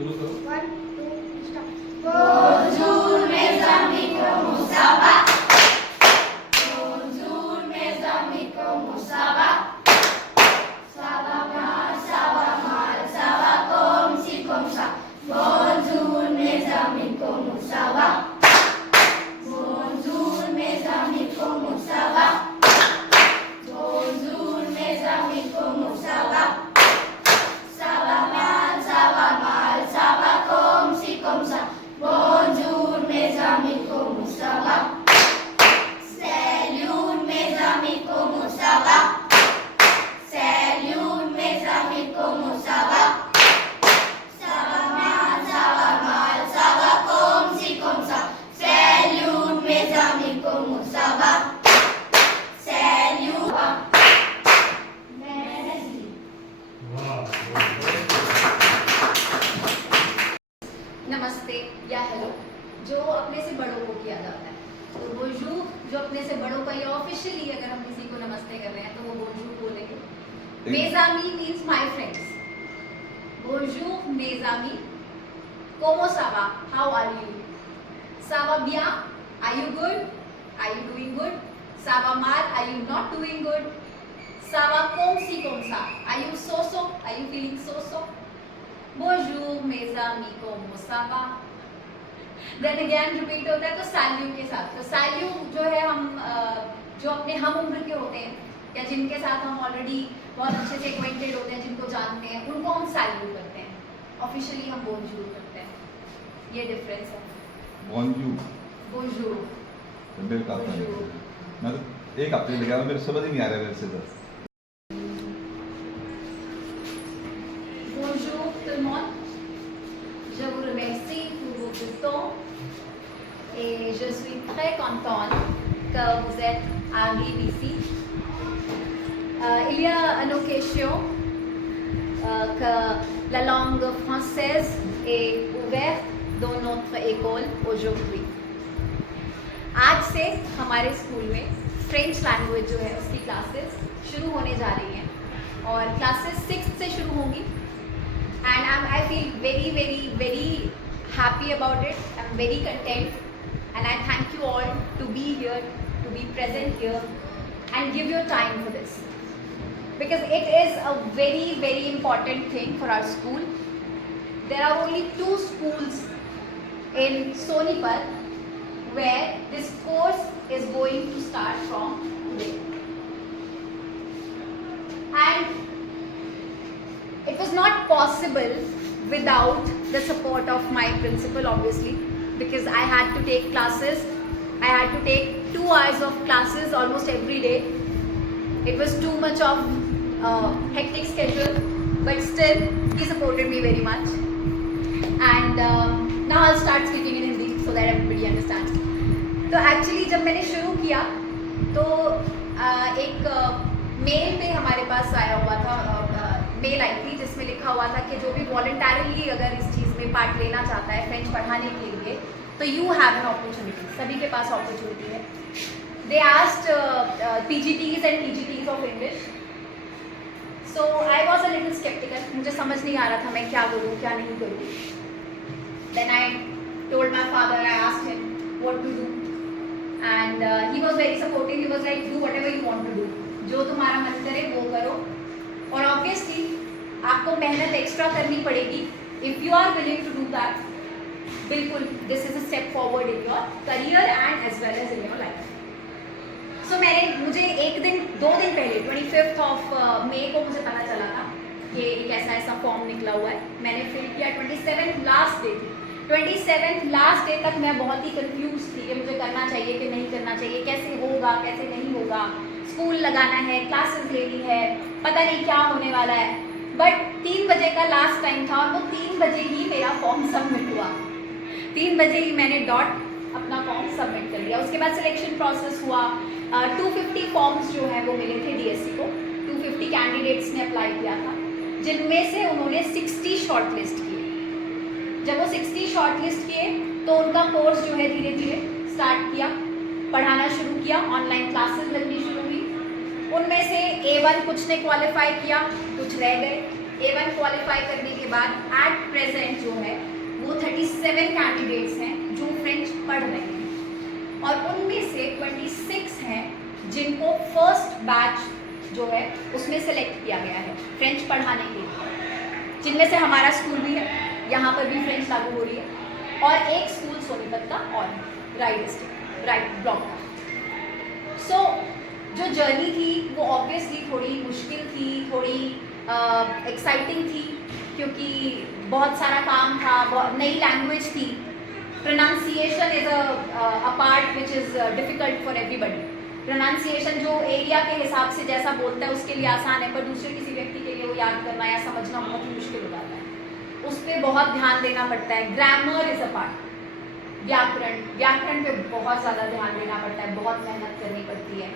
शुरू करो। 1 2 start. Bonjour mes amis, comment ça va? Bonjour mes amis, comment ça va? Ça va mal, ça va mal, ça va comme si comme ça. Bonjour mes amis, comment ça va? Bonjour mes amis, comment ça va? Bonjour mes amis, comment ça va? Ça va mal, ça va mal, ça va comme si comme ça. Bonjour mes amis, comment ça va? Salut mes amis, comment ça va? Salut mes amis, comment ça va? Ça va mal, ça va comme si comme ça. Salut mes amis, comment ça va? Salut. Merci. नमस्ते या hello जो अपने से बड़ों को किया जाता है, तो बोंजूर जो अपने से बड़ों का, या ऑफिशियली अगर हम किसी को नमस्ते कर रहे हैं तो वो बोंजूर बोलेंगे। मेजामी मीन्स माय फ्रेंड्स। बोंजूर मेजामी, कोमो सावा, हाउ आर यू? सावा बिया, are you good? Are you doing good? सावा माल, are you not doing good? सावा कोम सी कोम सा, are you so so? Are you feeling so so? Bonjour mes amis, comment ça va? Then again repeat होता है तो सैल्यू के साथ। तो सैल्यू जो है हम जो अपने हम उम्र के होते हैं या जिनके साथ हम ऑलरेडी बहुत अच्छे से एक्वेंटेड होते हैं, जिनको जानते हैं, उनको हम सैल्यू करते हैं। ऑफिशियली हम बोंजूर करते हैं। ये डिफरेंस है। बॉन्जूर बोंजूर मेरे को आता नहीं। मैं तो एक हफ्ते लगा, मेरे समझ ही नहीं आ रहा मेरे से तो। Bonjour tout le monde, je vous remercie pour votre temps et je suis très contente que vous êtes arrivés ici. Il y a une occasion que la langue française est ouverte dans notre école aujourd'hui. आज से हमारे school में French language जो है उसकी classes शुरू होने जा रही हैं और क्लासेस 6th से शुरू होंगी. And I feel very happy about it. I'm very content and I thank you all to be here, to be present here and give your time for this, because it is a very important thing for our school. There are only 2 schools in Sonipat where this course is going to start from today, and it was not possible without the support of my principal, obviously, because I had to take classes. I had to take 2 hours of classes almost every day. It was too much of hectic schedule, but still he supported me very much. And now I'll start speaking in Hindi so that everybody understands. तो actually जब मैंने शुरू किया तो एक mail पे हमारे पास आया हुआ था, मेल आई थी जिसमें लिखा हुआ था कि जो भी वॉलंटरली अगर इस चीज़ में पार्ट लेना चाहता है फ्रेंच पढ़ाने के लिए, तो यू हैव एन अपॉर्चुनिटी, सभी के पास अपॉर्चुनिटी है. They asked PGTs and TGTs of English. So I was a little sceptical. मुझे समझ नहीं आ रहा था मैं क्या करूँ क्या नहीं करूँ. Then I told my father, I asked him what to do and he was very supportive. He was like do whatever you want to do, जो तुम्हारा मन करे वो करो. और ऑब्वियसली आपको मेहनत एक्स्ट्रा करनी पड़ेगी. If you are willing to do that, बिल्कुल this is a step forward in your career and as well as in your life. So मुझे 2 दिन पहले 25th ऑफ मई को मुझे पता चला था कि एक ऐसा फॉर्म निकला हुआ है. मैंने फिल किया. 27th लास्ट डे थी. 27th लास्ट डे तक मैं बहुत ही कंफ्यूज थी कि मुझे करना चाहिए कि नहीं करना चाहिए, कैसे होगा कैसे नहीं होगा, स्कूल लगाना है, क्लासेस लेनी है, पता नहीं क्या होने वाला है. बट 3 बजे का लास्ट टाइम था और वो 3 बजे ही मेरा फॉर्म सबमिट हुआ. 3 बजे ही मैंने डॉट अपना फॉर्म सबमिट कर लिया. उसके बाद सिलेक्शन प्रोसेस हुआ. 250 फॉर्म्स जो हैं वो मिले थे DSC को. 250 कैंडिडेट्स ने अप्लाई किया था, जिनमें से उन्होंने 60 शॉर्ट लिस्ट किए. जब वो 60 शॉर्ट लिस्ट किए तो उनका कोर्स जो है धीरे धीरे स्टार्ट किया, पढ़ाना शुरू किया, ऑनलाइन क्लासेस लगनी शुरू हुई. उनमें से A1 कुछ ने क्वालिफाई किया, कुछ रह गए. A1 क्वालिफाई करने के बाद एट प्रेजेंट जो है वो 37 कैंडिडेट्स हैं जो फ्रेंच पढ़ रहे हैं और उनमें से 26 हैं जिनको फर्स्ट बैच जो है उसमें सेलेक्ट किया गया है फ्रेंच पढ़ाने के लिए, जिनमें से हमारा स्कूल भी है, यहाँ पर भी फ्रेंच लागू हो रही है और एक स्कूल सोनीपत का और राइट डिस्ट्रिक्ट राइट ब्लॉक का। सो जो जर्नी थी वो ऑब्वियसली थोड़ी मुश्किल थी, थोड़ी एक्साइटिंग थी क्योंकि बहुत सारा काम था, नई लैंग्वेज थी, pronunciation is a part which is difficult for everybody. Pronunciation जो एरिया के हिसाब से जैसा बोलता है उसके लिए आसान है, पर दूसरे किसी व्यक्ति के लिए वो याद करना या समझना बहुत ही मुश्किल हो जाता है, उस पर बहुत ध्यान देना पड़ता है। ग्रामर इज़ अ पार्ट, व्याकरण पे बहुत ज़्यादा ध्यान देना पड़ता है, बहुत मेहनत करनी पड़ती है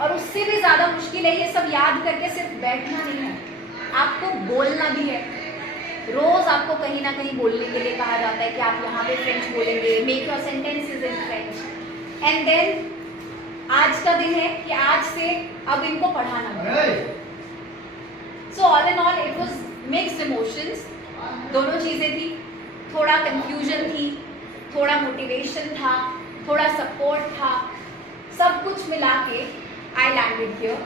और उससे भी ज़्यादा मुश्किल है ये सब याद करके सिर्फ बैठना नहीं है, आपको बोलना भी है। रोज़ आपको कहीं ना कहीं बोलने के लिए कहा जाता है कि आप यहाँ पे फ्रेंच बोलेंगे, make your sentences in French and then आज का दिन है कि आज से अब इनको पढ़ाना है। So all in all it was mixed emotions, दोनों चीज़ें थी, थोड़ा कंफ्यूजन थी, थोड़ा मोटिवेशन था, थोड़ा सपोर्ट था, सब कुछ मिला के I landed here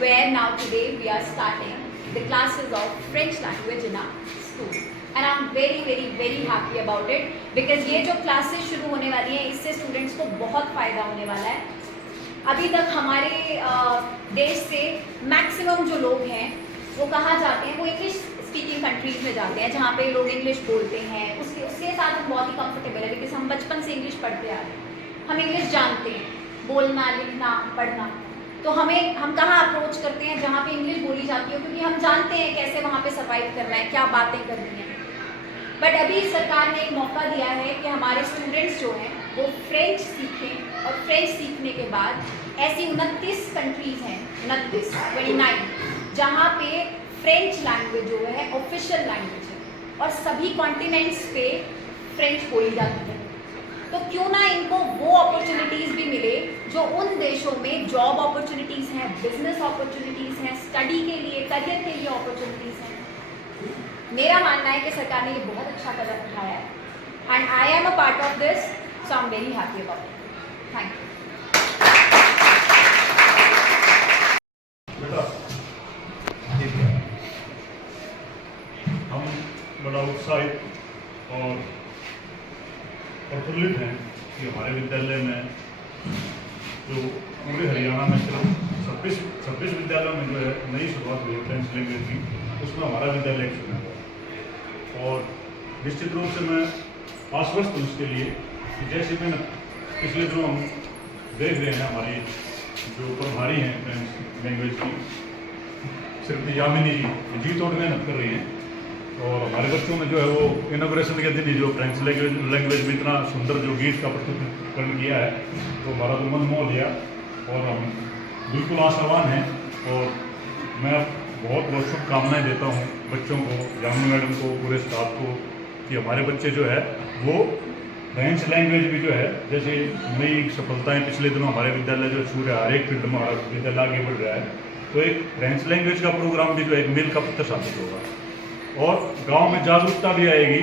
where now today we are starting the classes of French language in our school and I'm very happy about it because ये जो classes शुरू होने वाली हैं इससे students को बहुत फ़ायदा होने वाला है। अभी तक हमारे देश से मैक्सिमम जो लोग हैं वो कहाँ जाते हैं, वो इंग्लिश स्पीकिंग कंट्रीज में जाते हैं जहाँ पे लोग इंग्लिश बोलते हैं, उसके साथ हम बहुत ही कंफर्टेबल है बिकॉज हम बचपन से इंग्लिश पढ़ते आ रहे हैं, हम इंग्लिश जानते हैं, बोलना लिखना पढ़ना। तो हम कहाँ अप्रोच करते हैं जहाँ पे इंग्लिश बोली जाती है क्योंकि हम जानते हैं कैसे वहाँ पे सर्वाइव करना है, क्या बातें करनी है। बट अभी सरकार ने एक मौका दिया है कि हमारे स्टूडेंट्स जो हैं वो फ्रेंच सीखें और फ्रेंच सीखने के बाद ऐसी 29 कंट्रीज़ हैं, 29 जहाँ पे फ्रेंच लैंग्वेज जो है ऑफिशियल लैंग्वेज है और सभी कॉन्टिनेंट्स पे फ्रेंच बोली जाती है। तो क्यों ना इनको वो अपॉर्चुनिटीज़ भी मिले जो उन देशों में जॉब अपॉर्चुनिटीज़ हैं, बिजनेस अपॉर्चुनिटीज़ हैं, स्टडी के लिए, करियर के लिए अपॉर्चुनिटीज़ हैं। मेरा मानना है कि सरकार ने ये बहुत अच्छा कदम उठाया है and I am a part of this, so I am very happy about it. Thank you. बेटा हम बड़ा उत्साहित और प्रफुल्लित हैं कि हमारे विद्यालय में जो पूरे हरियाणा में सिर्फ 26 विद्यालयों में जो है नई शुरुआत हुई है फ्रेंच लैंग्वेज की, उसमें हमारा विद्यालय एक चुना हुआ और निश्चित रूप से मैं आश्वस्त हूँ इसके लिए कि जैसे मैंने पिछले जो हम देख रहे हैं हमारी जो प्रभारी हैं फ्रेंच लैंग्वेज की सिर्फ यामिनी जी तोड़ मेहनत कर रही हैं और हमारे बच्चों में जो है वो इनॉग्रेशन के दिन ही जो फ्रेंच लैंग्वेज में इतना सुंदर जो गीत का प्रस्तुतिकरण किया है तो हमारा तो मन मोह लिया और हम बिल्कुल आशावान हैं और मैं बहुत बहुत शुभकामनाएँ देता हूँ बच्चों को, यामिनी मैडम को, पूरे स्टाफ को कि हमारे बच्चे जो है वो फ्रेंच लैंग्वेज भी जो है जैसे नई सफलताएँ पिछले दिनों हमारे विद्यालय जो छू रहा है, हर एक फील्ड में हमारा विद्यालय आगे बढ़ रहा है, तो एक फ्रेंच लैंग्वेज का प्रोग्राम भी जो है एक मील का पत्थर साबित होगा और गांव में जागरूकता भी आएगी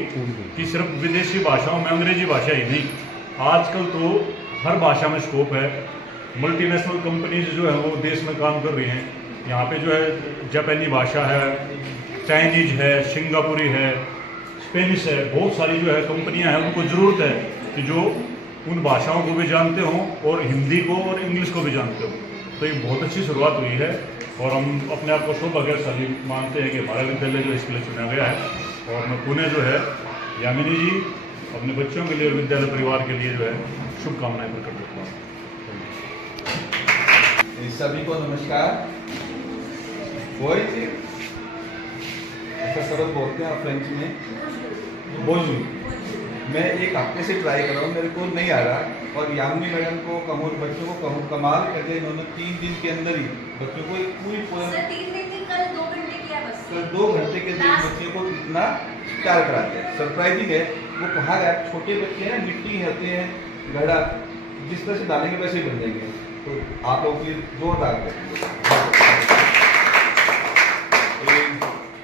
कि सिर्फ विदेशी भाषाओं में अंग्रेजी भाषा ही नहीं, आजकल तो हर भाषा में स्कोप है। मल्टीनेशनल कंपनीज जो है वो देश में काम कर रही हैं, यहाँ पे जो है जापानी भाषा है, चाइनीज है, सिंगापुरी है, स्पेनिश है, बहुत सारी जो है कंपनियाँ हैं, उनको ज़रूरत है कि जो उन भाषाओं को भी जानते हों और हिंदी को और इंग्लिश को भी जानते हों। तो ये बहुत अच्छी शुरुआत हुई है और हम अपने आप को सौभाग्यशाली मानते हैं कि हमारा विद्यालय जो इसके लिए चुना गया है और मैं पुणे जो है यामिनी जी अपने बच्चों के लिए और विद्यालय परिवार के लिए जो है शुभकामनाएं प्रकट करता हूँ। सभी को नमस्कार। वही थी ऐसा शब्द बोलते हैं फ्रेंच में बोलूँ, मैं एक हफ्ते से ट्राई कर रहा हूँ, मेरे को नहीं आ रहा और यामिनी मैडम को कहूँ, बच्चों को कहूँ, कमाल करके इन्होंने 3 दिन के अंदर ही बच्चों को एक पूरी पोएम, सर 3 दिन की, कल 2 घंटे किया बस, कल 2 घंटे के अंदर बच्चे को इतना तैयार करा दिया। सरप्राइजिंग है, वो कहा गया छोटे बच्चे हैं, मिट्टी होते हैं, घड़ा जिस तरह से डालेंगे वैसे ही बन जाएंगे। तो आप लोग की जोरदार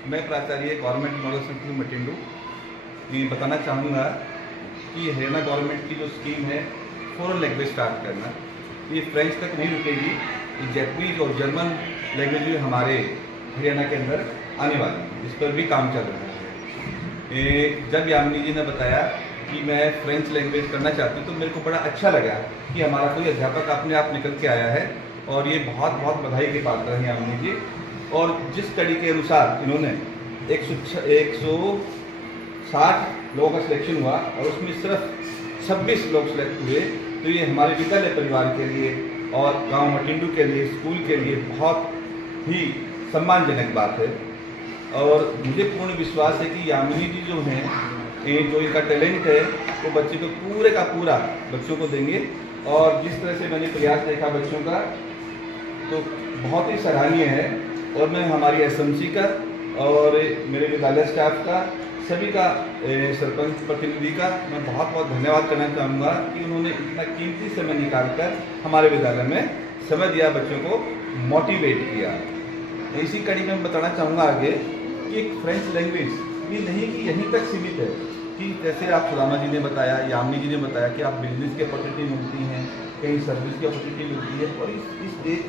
मैं प्राचार्य गवर्नमेंट मॉडल स्कूल मटिंडू ये बताना चाहूँगा कि हरियाणा गवर्नमेंट की जो स्कीम है फॉरेन लैंग्वेज स्टार्ट करना, ये फ्रेंच तक नहीं रुकेगी, ये जैपनीज और जर्मन लैंग्वेज भी हमारे हरियाणा के अंदर आने वाली है, इस पर भी काम चल रहा है। जब यामिनी जी ने बताया कि मैं फ्रेंच लैंग्वेज करना चाहती हूँ तो मेरे को बड़ा अच्छा लगा कि हमारा कोई अध्यापक अपने आप निकल के आया है, और ये बहुत बहुत बधाई के पात्र हैं यामिनी जी। और जिस स्टडी के अनुसार इन्होंने 160 लोगों का सिलेक्शन हुआ और उसमें सिर्फ 26 लोग सिलेक्ट हुए, तो ये हमारे विद्यालय परिवार के लिए और गांव मटिंडू के लिए, स्कूल के लिए बहुत ही सम्मानजनक बात है। और मुझे पूर्ण विश्वास है कि यामिनी जी जो हैं, ये जो इनका टैलेंट है वो बच्चे को पूरे का पूरा बच्चों को देंगे। और जिस तरह से मैंने प्रयास देखा बच्चों का तो बहुत ही सराहनीय है। और मैं हमारी एसएमसी का और मेरे विद्यालय स्टाफ का, सभी का, सरपंच प्रतिनिधि का मैं बहुत बहुत धन्यवाद करना चाहूँगा कि उन्होंने इतना कीमती समय निकालकर हमारे विद्यालय में समय दिया, बच्चों को मोटिवेट किया। इसी कड़ी में मैं बताना चाहूँगा आगे कि एक फ्रेंच लैंग्वेज ये नहीं कि यहीं तक सीमित है, कि जैसे आप सुदामा जी ने बताया, यामिनी जी ने बताया कि आप बिजनेस की अपॉर्चुनिटी मिलती हैं, कहीं सर्विस की अपॉर्चुनिटी मिलती है, और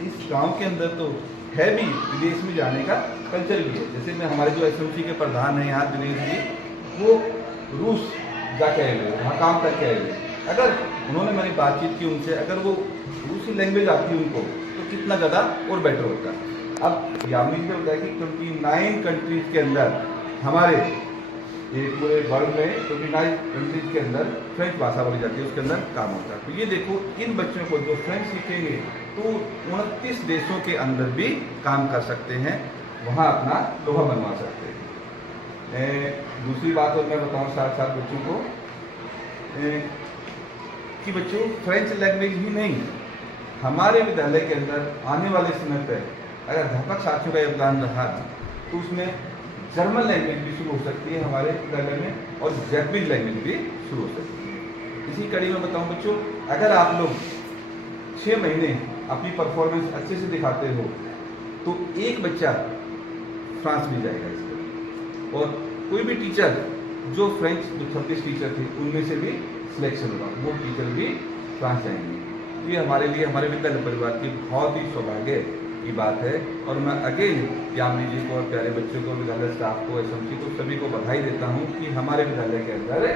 इस गांव के अंदर तो है भी विदेश में जाने का कल्चर भी है। जैसे मैं हमारे जो एसएमसी के प्रधान हैं यहाँ दिनेश जी, वो रूस जाके आए हुए, वहाँ काम करके आए हुए। अगर उन्होंने मेरी बातचीत की उनसे, अगर वो रूसी लैंग्वेज आती उनको तो कितना ज़्यादा और बेटर होता। अब यामिनी ने बताया कि 29 कंट्रीज के अंदर हमारे ये पूरे वर्ल्ड में 29 कंट्रीज के अंदर फ्रेंच भाषा बोली जाती है, उसके अंदर काम होता है। तो ये देखो, इन बच्चों को जो फ्रेंच सीखेंगे तो 29 देशों के अंदर भी काम कर सकते हैं, वहाँ अपना लोहा बनवा सकते हैं। दूसरी बात और मैं बताऊँ साथ साथ बच्चों को कि बच्चों फ्रेंच लैंग्वेज ही नहीं, हमारे विद्यालय के अंदर आने वाले समय पर अगर अध्यापक साथियों का योगदान रहा तो उसमें जर्मन लैंग्वेज भी शुरू हो सकती है हमारे विद्यालय में, और जैपनीज लैंग्वेज भी शुरू हो सकती है। इसी कड़ी में बताऊं बच्चों, अगर आप लोग 6 महीने अपनी परफॉर्मेंस अच्छे से दिखाते हो तो एक बच्चा फ्रांस भी जाएगा इसका, और कोई भी टीचर जो फ्रेंच जो 36 टीचर थे उनमें से भी सिलेक्शन होगा, वो टीचर भी फ्रांस जाएंगे। ये हमारे लिए, हमारे विद्यालय परिवार की बहुत ही सौभाग्य की बात है। और मैं अगेन यामिनी जी को और प्यारे बच्चों को, विद्यालय स्टाफ को, एसएमसी को, सभी को बधाई देता हूँ कि हमारे विद्यालय के अंदर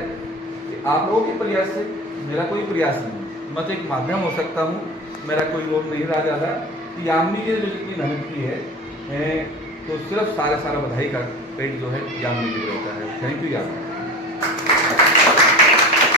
आप लोगों के प्रयास से, मेरा कोई प्रयास नहीं, मैं तो एक माध्यम हो सकता हूँ, मेरा कोई रोल नहीं रहा ज़्यादा। कि यामिनी जी ने जो जितनी मेहनत की है तो सिर्फ सारा बधाई का क्रेडिट जो है यामिनी जी को रहता है। Thank you Yamini.